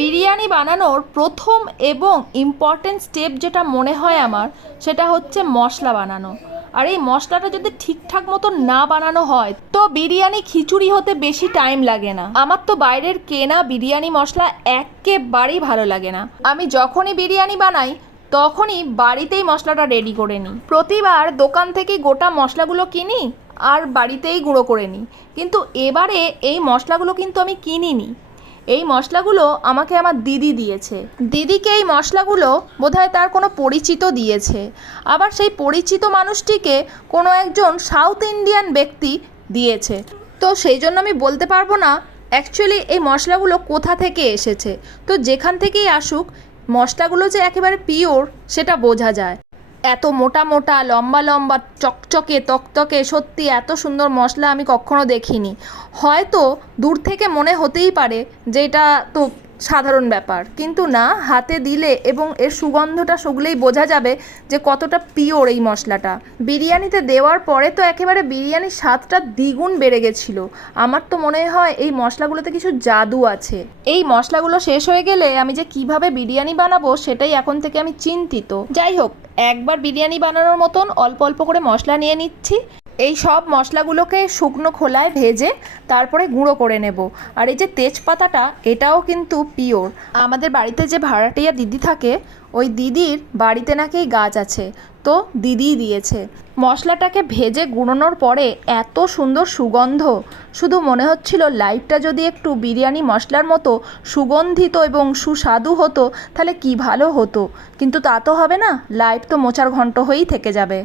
বিরিয়ানি বানানোর প্রথম এবং ইম্পর্টেন্ট স্টেপ যেটা মনে হয় আমার, সেটা হচ্ছে মশলা বানানো। আর এই মশলাটা যদি ঠিকঠাক মতো না বানানো হয়, তো বিরিয়ানি খিচুড়ি হতে বেশি টাইম লাগে না। আমার তো বাইরের কেনা বিরিয়ানি মশলা একেবারেই ভালো লাগে না। আমি যখনই বিরিয়ানি বানাই, তখনই বাড়িতেই মশলাটা রেডি করে নিই। প্রতিবার দোকান থেকে গোটা মশলাগুলো কিনি আর বাড়িতেই গুঁড়ো করে নিই। কিন্তু এবারে এই মশলাগুলো কিন্তু আমি কিনিনি। এই মশলাগুলো আমাকে আমার দিদি দিয়েছে। দিদিকে এই মশলাগুলো বোধহয় তার কোনো পরিচিত দিয়েছে। আবার সেই পরিচিত মানুষটিকে কোনো একজন সাউথ ইন্ডিয়ান ব্যক্তি দিয়েছে। তো সেই জন্য আমি বলতে পারব না অ্যাকচুয়ালি এই মশলাগুলো কোথা থেকে এসেছে। তো যেখান থেকেই আসুক, মশলাগুলো যে একেবারে পিওর সেটা বোঝা যায়। এত মোটা মোটা, লম্বা লম্বা, চকচকে, তকতকে, সত্যি এত সুন্দর মশলা আমি কখনো দেখিনি। হয়তো দূর থেকে মনে হতেই পারে যে এটা তো সাধারণ ব্যাপার। কিন্তু না, হাতে দিলে এবং এর সুগন্ধটা শুকলেই বোঝা যাবে যে কতটা পিওর এই মশলাটা। বিরিয়ানিতে দেওয়ার পরে তো একেবারে বিরিয়ানির স্বাদটা দ্বিগুণ বেড়ে গেছিল। আমার তো মনে হয় এই মশলাগুলোতে কিছু জাদু আছে। এই মশলাগুলো শেষ হয়ে গেলে আমি যে কীভাবে বিরিয়ানি বানাবো সেটাই এখন থেকে আমি চিন্তিত। যাই হোক, একবার বিরিয়ানি বানানোর মতন অল্প অল্প করে মশলা নিয়ে নিচ্ছি। এই সব মশলাগুলোকে শুকনো খোলায় ভেজে তারপরে গুঁড়ো করে নেব। আর এই যে তেজপাতাটা, এটাও কিন্তু পিওর। আমাদের বাড়িতে যে ভাড়াটিয়া দিদি থাকে, ওই দিদির বাড়িতে নাকি গাছ আছে। তো দিদিই দিয়েছে। মশলাটাকে ভেজে গুঁড়োনোর পরে এত সুন্দর সুগন্ধ, শুধু মনে হচ্ছিল লাইটটা যদি একটু বিরিয়ানি মশলার মতো সুগন্ধিত এবং সুস্বাদু হতো, তাহলে কি ভালো হতো। কিন্তু তা তো হবে না, লাইট তো মোচার ঘন্ট হয়েই থেকে যাবে।